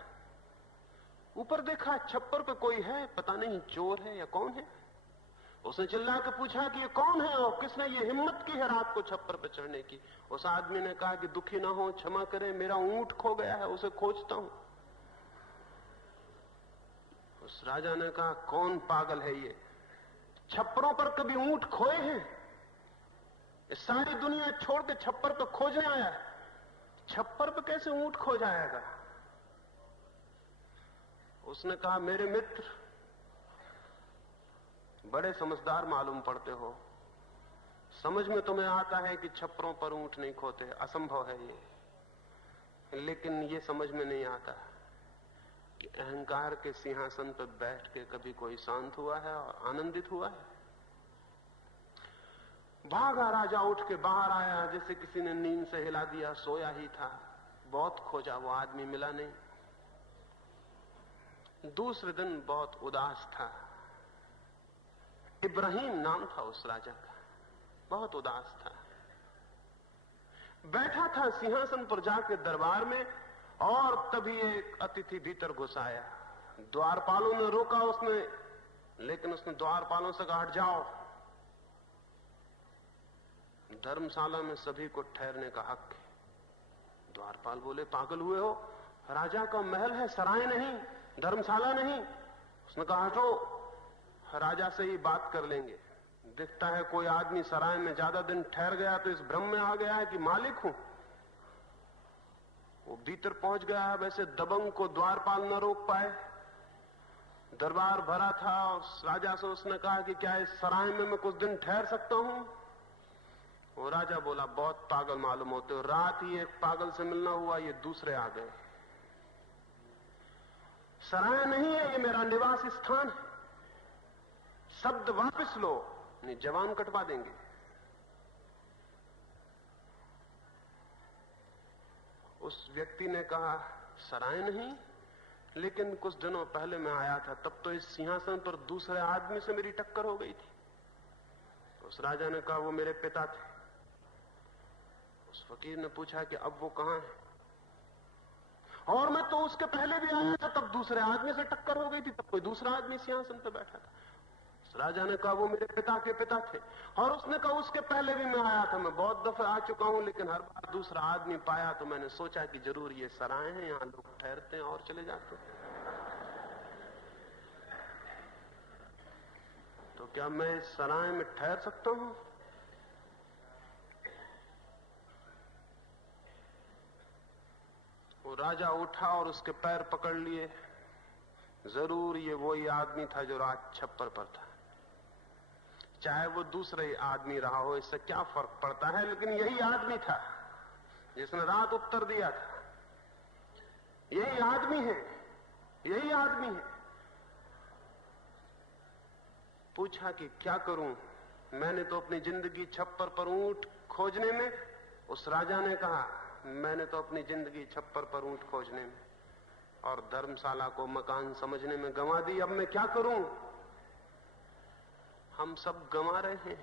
ऊपर देखा छप्पर पे कोई है, पता नहीं चोर है या कौन है। उसने चिल्ला के पूछा कि ये कौन है और किसने ये हिम्मत की है रात को छप्पर पे चढ़ने की। उस आदमी ने कहा कि दुखी ना हो, क्षमा करें, मेरा ऊंट खो गया है, उसे खोजता हूं। उस राजा ने कहा, कौन पागल है ये, छप्परों पर कभी ऊंट खोए हैं? सारी दुनिया छोड़ के छप्पर पे खोजने आया, छप्पर पे कैसे ऊंट खो जाएगा? उसने कहा, मेरे मित्र बड़े समझदार मालूम पड़ते हो, समझ में तुम्हें आता है कि छप्परों पर ऊंट नहीं खोते, असंभव है ये, लेकिन ये समझ में नहीं आता कि अहंकार के सिंहासन पर बैठ के कभी कोई शांत हुआ है और आनंदित हुआ है। भागा राजा, उठ के बाहर आया, जैसे किसी ने नींद से हिला दिया, सोया ही था। बहुत खोजा, वो आदमी मिला नहीं। दूसरे दिन बहुत उदास था। इब्राहिम नाम था उस राजा का, बहुत उदास था। बैठा था सिंहासन पर जाके दरबार में, और तभी एक अतिथि भीतर घुस आया। द्वारपालों ने रोका उसने, लेकिन उसने द्वारपालों से कहा, हट जाओ, धर्मशाला में सभी को ठहरने का हक है। द्वारपाल बोले, पागल हुए हो, राजा का महल है, सराय नहीं, धर्मशाला नहीं। उसने कहा, हटो, राजा से ही बात कर लेंगे। दिखता है कोई आदमी सराय में ज्यादा दिन ठहर गया तो इस भ्रम में आ गया है कि मालिक हूं। वो भीतर पहुंच गया है, वैसे दबंग को द्वारपाल न रोक पाए। दरबार भरा था और राजा से उसने कहा कि क्या इस सराय में मैं कुछ दिन ठहर सकता हूं? वो राजा बोला, बहुत पागल मालूम होते हो, रात ही एक पागल से मिलना हुआ, ये दूसरे आ गए। सराय नहीं है, ये मेरा निवास स्थान है, शब्द वापस लो, नहीं जवान कटवा देंगे। उस व्यक्ति ने कहा, सराय नहीं, लेकिन कुछ दिनों पहले मैं आया था, तब तो इस सिंहासन पर दूसरे आदमी से मेरी टक्कर हो गई थी। उस राजा ने कहा, वो मेरे पिता थे। उस फकीर ने पूछा कि अब वो कहां है? और मैं तो उसके पहले भी आया था, तब दूसरे आदमी से टक्कर हो गई थी, तब कोई दूसरा आदमी सिंहासन पर बैठा था। उस राजा ने कहा, वो मेरे पिता के पिता थे। और उसने कहा, उसके पहले भी मैं आया था, मैं बहुत दफे आ चुका हूं, लेकिन हर बार दूसरा आदमी पाया तो मैंने सोचा कि जरूर ये सराय हैं, यहां लोग ठहरते हैं और चले जाते हैं। तो क्या मैं इस सराय में ठहर सकता हूं? वो राजा उठा और उसके पैर पकड़ लिए। जरूर ये वही आदमी था जो रात छप्पर पर था। चाहे वो दूसरे आदमी रहा हो, इससे क्या फर्क पड़ता है, लेकिन यही आदमी था जिसने रात उत्तर दिया था। यही आदमी है, यही आदमी है। पूछा कि क्या करूं, मैंने तो अपनी जिंदगी छप्पर पर ऊंट खोजने में, उस राजा ने कहा, मैंने तो अपनी जिंदगी छप्पर पर ऊंट खोजने में और धर्मशाला को मकान समझने में गंवा दी। अब मैं क्या करूं? हम सब गंवा रहे हैं,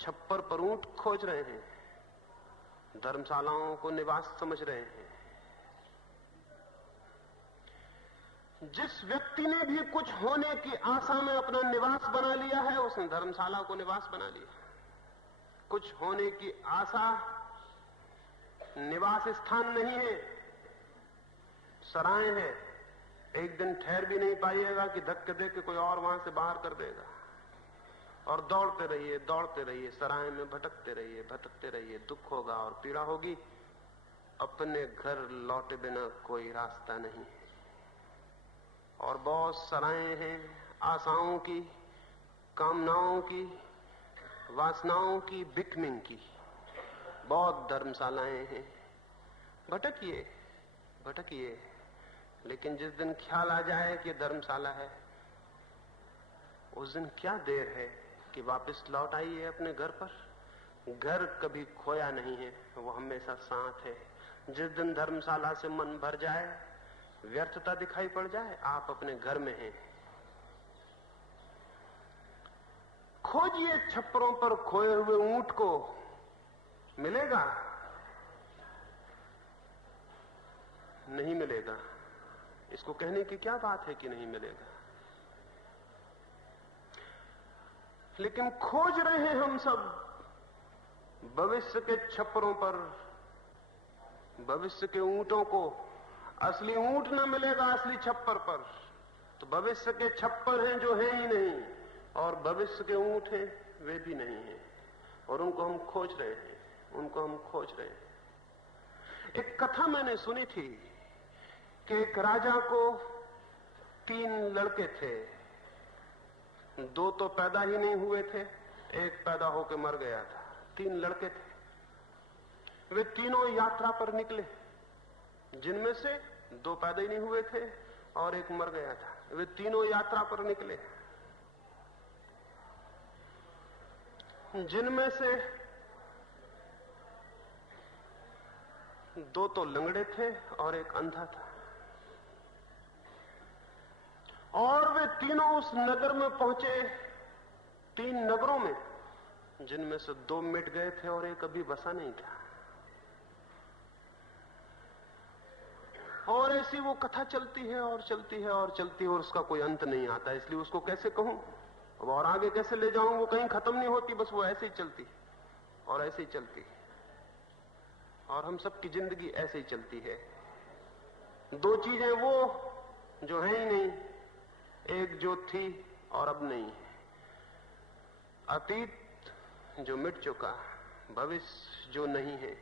छप्पर पर ऊंट खोज रहे हैं, धर्मशालाओं को निवास समझ रहे हैं। जिस व्यक्ति ने भी कुछ होने की आशा में अपना निवास बना लिया है, उसने धर्मशाला को निवास बना लिया। कुछ होने की आशा निवास स्थान नहीं है, सराय है। एक दिन ठहर भी नहीं पाइएगा कि धक्के दे के कोई और वहां से बाहर कर देगा। और दौड़ते रहिए, सराय में भटकते रहिए, दुख होगा और पीड़ा होगी। अपने घर लौटे बिना कोई रास्ता नहीं है। और बहुत सराहें हैं, आशाओं की, कामनाओं की, वासनाओं की, बिकमिंग की। बहुत धर्मशालाएं हैं। भटकिए, लेकिन जिस दिन ख्याल आ जाए कि धर्मशाला है, उस दिन क्या देर है कि वापस लौट आइए अपने घर पर। घर कभी खोया नहीं है, वो हमेशा साथ है। जिस दिन धर्मशाला से मन भर जाए, व्यर्थता दिखाई पड़ जाए, आप अपने घर में हैं। खोजिए छप्परों पर खोए हुए ऊंट को, मिलेगा? नहीं मिलेगा। इसको कहने की क्या बात है कि नहीं मिलेगा? लेकिन खोज रहे हैं हम सब भविष्य के छप्परों पर, भविष्य के ऊंटों को। असली ऊंट ना मिलेगा असली छप्पर पर, तो भविष्य के छप्पर हैं जो हैं ही नहीं, और भविष्य के ऊंट हैं वे भी नहीं हैं, और उनको हम खोज रहे हैं। एक कथा मैंने सुनी थी कि एक राजा को 3 लड़के थे। 2 तो पैदा ही नहीं हुए थे, एक पैदा होकर मर गया था। 3 लड़के थे। वे तीनों यात्रा पर निकले, जिनमें से 2 पैदा ही नहीं हुए थे और एक मर गया था। वे तीनों यात्रा पर निकले, जिनमें से 2 तो लंगड़े थे और एक अंधा था। और वे तीनों उस नगर में पहुंचे, 3 नगरों में, जिनमें से 2 मिट गए थे और एक अभी बसा नहीं था। और ऐसी वो कथा चलती है और उसका कोई अंत नहीं आता। इसलिए उसको कैसे कहूं अब और आगे कैसे ले जाऊं, वो कहीं खत्म नहीं होती, बस वो ऐसे ही चलती है और ऐसे ही चलती है। और हम सबकी जिंदगी ऐसे ही चलती है। 2 चीजें वो जो है ही नहीं, एक जो थी और अब नहीं। अतीत जो मिट चुका, भविष्य जो नहीं है,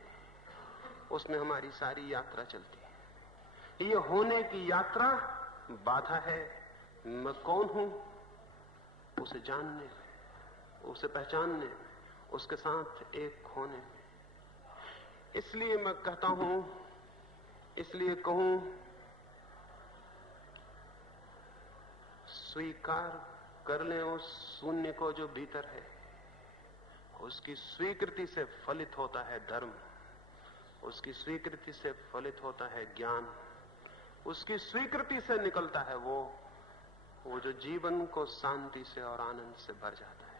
उसमें हमारी सारी यात्रा चलती है। ये होने की यात्रा बाधा है मैं कौन हूं उसे जानने, उसे पहचानने, उसके साथ एक होने में। इसलिए मैं कहता हूं, इसलिए कहूं, स्वीकार कर लें उस शून्य को जो भीतर है। उसकी स्वीकृति से फलित होता है धर्म, उसकी स्वीकृति से फलित होता है ज्ञान, उसकी स्वीकृति से निकलता है वो जो जीवन को शांति से और आनंद से भर जाता है।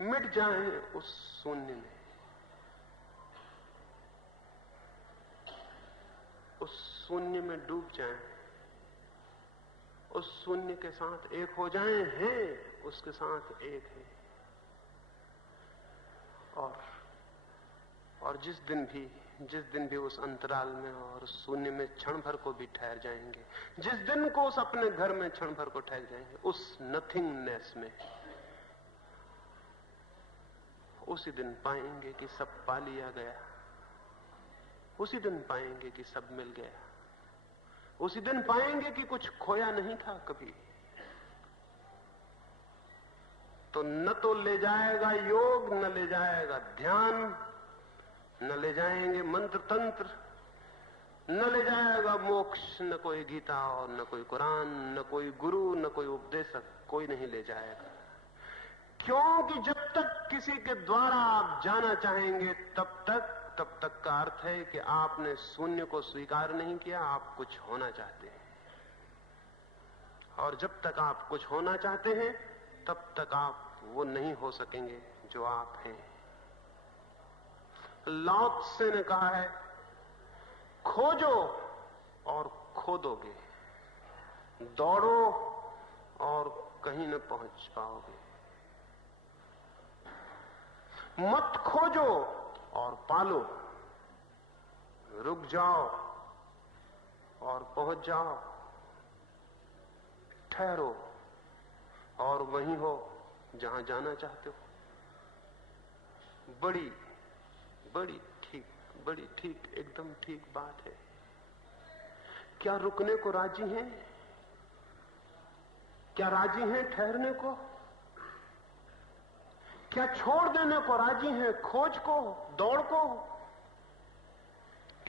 मिट जाएं उस शून्य में, उस शून्य में डूब जाएं, उस शून्य के साथ एक हो जाएं, हैं उसके साथ एक है। और जिस दिन भी उस अंतराल में और शून्य में क्षण भर को भी ठहर जाएंगे, जिस दिन को उस अपने घर में क्षण भर को ठहर जाएंगे, उस नथिंगनेस में, उसी दिन पाएंगे कि सब पा लिया गया, उसी दिन पाएंगे कि सब मिल गया, उसी दिन पाएंगे कि कुछ खोया नहीं था कभी। तो न तो ले जाएगा योग, न ले जाएगा ध्यान, न ले जाएंगे मंत्र तंत्र, न ले जाएगा मोक्ष, न कोई गीता और न कोई कुरान, न कोई गुरु, न कोई उपदेशक, कोई नहीं ले जाएगा। क्योंकि जब तक किसी के द्वारा आप जाना चाहेंगे तब तक का अर्थ है कि आपने शून्य को स्वीकार नहीं किया, आप कुछ होना चाहते हैं। और जब तक आप कुछ होना चाहते हैं तब तक आप वो नहीं हो सकेंगे जो आप हैं। लाओ त्से ने कहा है, खोजो और खोदोगे, दौड़ो और कहीं न पहुंच पाओगे। मत खोजो और पालो, रुक जाओ और पहुंच जाओ, ठहरो और वहीं हो जहां जाना चाहते हो। बड़ी ठीक एकदम ठीक बात है। क्या रुकने को राजी हैं? क्या राजी हैं ठहरने को? क्या छोड़ देने को राजी हैं खोज को, दौड़ को?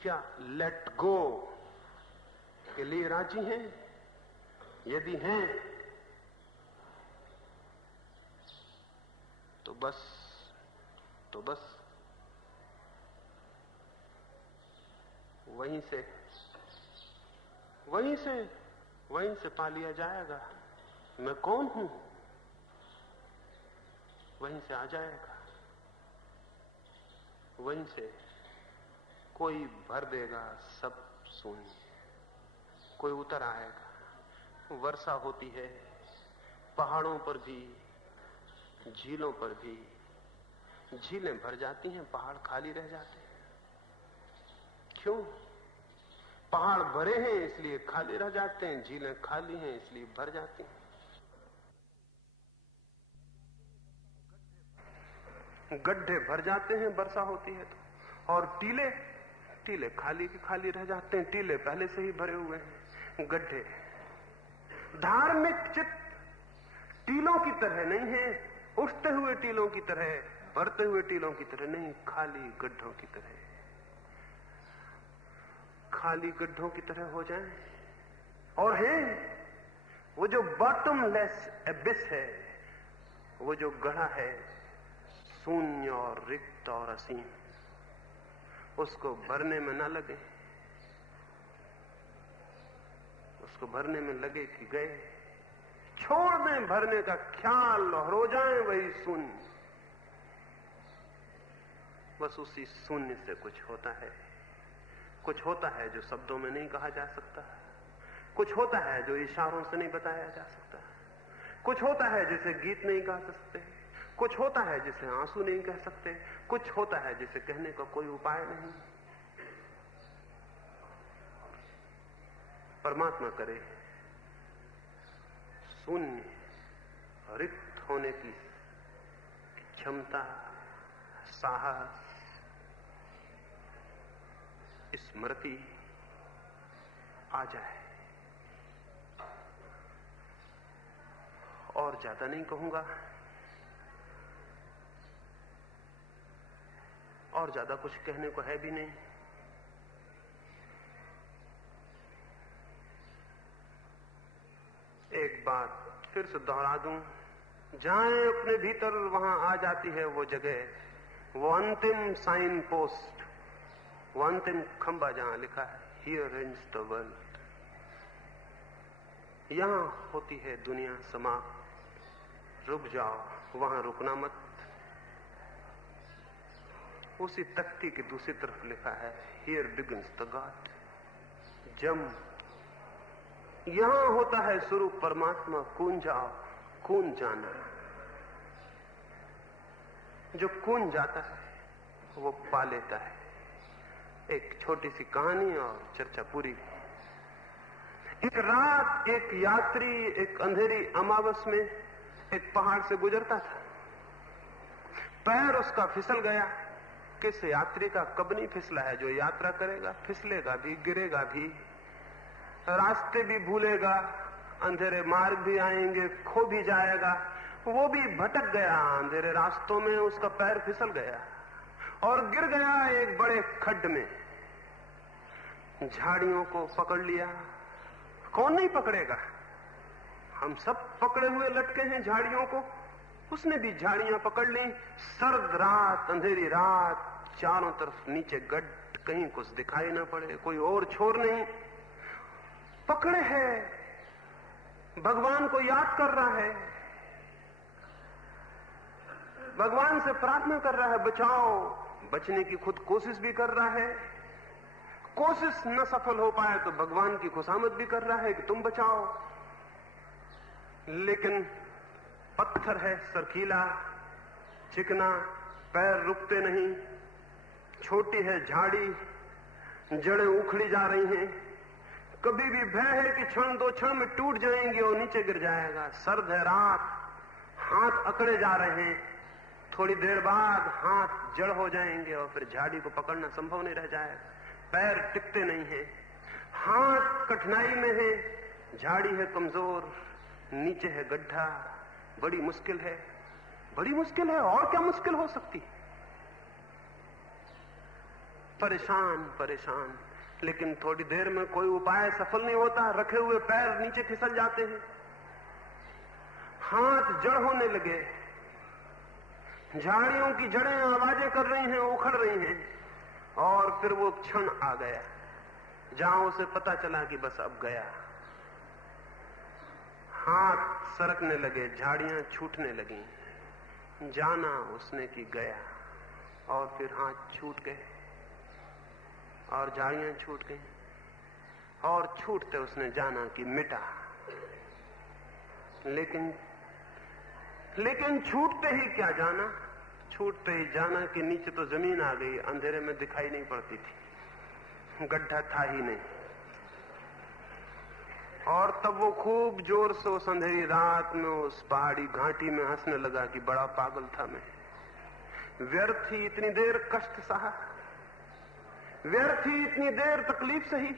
क्या लेट गो के लिए राजी हैं? यदि हैं तो बस वहीं से पा लिया जाएगा मैं कौन हूं, वहीं से आ जाएगा, वहीं से कोई भर देगा सब शून्य, कोई उतर आएगा। वर्षा होती है पहाड़ों पर भी, झीलों पर भी, झीलें भर जाती हैं, पहाड़ खाली रह जाते हैं। क्यों? पहाड़ भरे हैं इसलिए खाली रह जाते हैं, झीलें खाली हैं इसलिए भर जाती हैं। गड्ढे भर जाते हैं वर्षा होती है तो, और टीले खाली के खाली रह जाते हैं, टीले पहले से ही भरे हुए हैं। गड्ढे धार्मिक चित्त टीलों की तरह नहीं है, उठते हुए टीलों की तरह, भरते हुए टीलों की तरह नहीं, खाली गड्ढों की तरह। खाली गड्ढों की तरह हो जाएं और हैं वो जो बॉटमलेस एबिस है, वो जो गढ़ा है शून्य और रिक्त और असीम, उसको भरने में ना लगे, उसको भरने में लगे कि गए, छोड़ दें भरने का ख्याल और हो जाए वही शून्य। बस उसी शून्य से कुछ होता है जो शब्दों में नहीं कहा जा सकता, कुछ होता है जो इशारों से नहीं बताया जा सकता, कुछ होता है जिसे गीत नहीं गा सकते, कुछ होता है जिसे आंसू नहीं कह सकते, कुछ होता है जिसे कहने का कोई उपाय नहीं। परमात्मा करे शून्य रिक्त होने की क्षमता, साहस, स्मृति आ जाए। और ज्यादा नहीं कहूंगा, और ज्यादा कुछ कहने को है भी नहीं। एक बात फिर से दोहरा दूं, जाएं अपने भीतर, वहां आ जाती है वो जगह, वो अंतिम साइन पोस्ट वो अंतिम खंबा जहां लिखा है हियर एंड्स द वर्ल्ड, यहां होती है दुनिया समाप्त, रुक जाओ, वहां रुकना मत। उसी तख्ती की दूसरी तरफ लिखा है हियर बिगिंस द गॉड, यहां होता है स्वरूप परमात्मा, कून जाओ, कून जाना। जो कून जाता है वो पा लेता है। एक छोटी सी कहानी और चर्चा पूरी। एक रात एक यात्री एक अंधेरी अमावस में एक पहाड़ से गुजरता था। पैर उसका फिसल गया। किस यात्री का कब नहीं फिसला है? जो यात्रा करेगा फिसलेगा भी, गिरेगा भी, रास्ते भी भूलेगा, अंधेरे मार्ग भी आएंगे, खो भी जाएगा। वो भी भटक गया अंधेरे रास्तों में, उसका पैर फिसल गया और गिर गया एक बड़े खड्ड में। झाड़ियों को पकड़ लिया। कौन नहीं पकड़ेगा? हम सब पकड़े हुए लटके हैं झाड़ियों को। उसने भी झाड़ियां पकड़ ली। सर्द रात, अंधेरी रात, चारों तरफ नीचे गड्ढ, कहीं कुछ दिखाई ना पड़े, कोई और छोर नहीं। पकड़े है, भगवान को याद कर रहा है, भगवान से प्रार्थना कर रहा है बचाओ। बचने की खुद कोशिश भी कर रहा है। कोशिश न सफल हो पाए तो भगवान की खुशामद भी कर रहा है कि तुम बचाओ। लेकिन पत्थर है, सरकीला, चिकना, पैर रुकते नहीं। छोटी है झाड़ी, जड़ें उखड़ी जा रही हैं। कभी भी भय है कि क्षण दो क्षण में टूट जाएंगी और नीचे गिर जाएगा। सर्द है रात, हाथ अकड़े जा रहे हैं। थोड़ी देर बाद हाथ जड़ हो जाएंगे और फिर झाड़ी को पकड़ना संभव नहीं रह जाएगा। पैर टिकते नहीं हैं, हाथ कठिनाई में है, झाड़ी है कमजोर, नीचे है गड्ढा। बड़ी मुश्किल है, बड़ी मुश्किल है। और क्या मुश्किल हो सकती? परेशान परेशान। लेकिन थोड़ी देर में कोई उपाय सफल नहीं होता। रखे हुए पैर नीचे फिसल जाते हैं, हाथ जड़ होने लगे, झाड़ियों की जड़ें आवाजें कर रही हैं, उखड़ रही हैं। और फिर वो क्षण आ गया जहां उसे पता चला कि बस अब गया। हाथ सरकने लगे, झाड़ियां छूटने लगी। जाना उसने कि गया, और फिर हाथ छूट गए और झाड़ियां छूट गई, और छूटते उसने जाना कि मिटा। लेकिन छूटते ही क्या जाना? छूटते ही जाना कि नीचे तो जमीन आ गई, अंधेरे में दिखाई नहीं पड़ती थी, गड्ढा था ही नहीं। और तब वो खूब जोर से उस अंधेरी रात में उस पहाड़ी घाटी में हंसने लगा कि बड़ा पागल था मैं। व्यर्थ ही इतनी देर कष्ट सहा, व्यर्थ ही इतनी देर तकलीफ सही,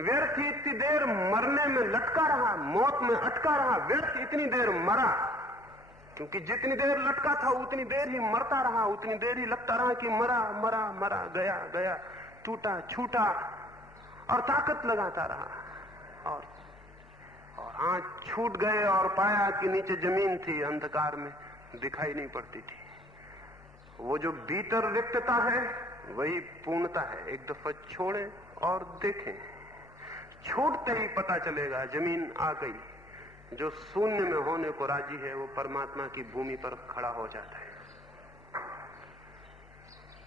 व्यर्थ ही इतनी देर मरने में लटका रहा, मौत में अटका रहा, व्यर्थ इतनी देर मरा। क्योंकि जितनी देर लटका था उतनी देर ही मरता रहा, उतनी देर ही लगता रहा कि मरा मरा मरा, गया गया, टूटा छूटा, और ताकत लगाता रहा। और हाथ छूट गए और पाया कि नीचे जमीन थी, अंधकार में दिखाई नहीं पड़ती थी। वो जो भीतर रिक्तता है वही पूर्णता है। एक दफा छोड़ें और देखें, छोड़ते ही पता चलेगा जमीन आ गई। जो शून्य में होने को राजी है वो परमात्मा की भूमि पर खड़ा हो जाता है।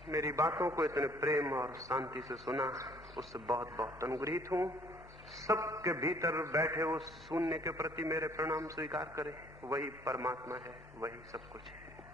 मेरी बातों को इतने प्रेम और शांति से सुना, उससे बहुत बहुत अनुग्रहित हूं। सबके भीतर बैठे उस शून्य के प्रति मेरे प्रणाम स्वीकार करें। वही परमात्मा है, वही सब कुछ है।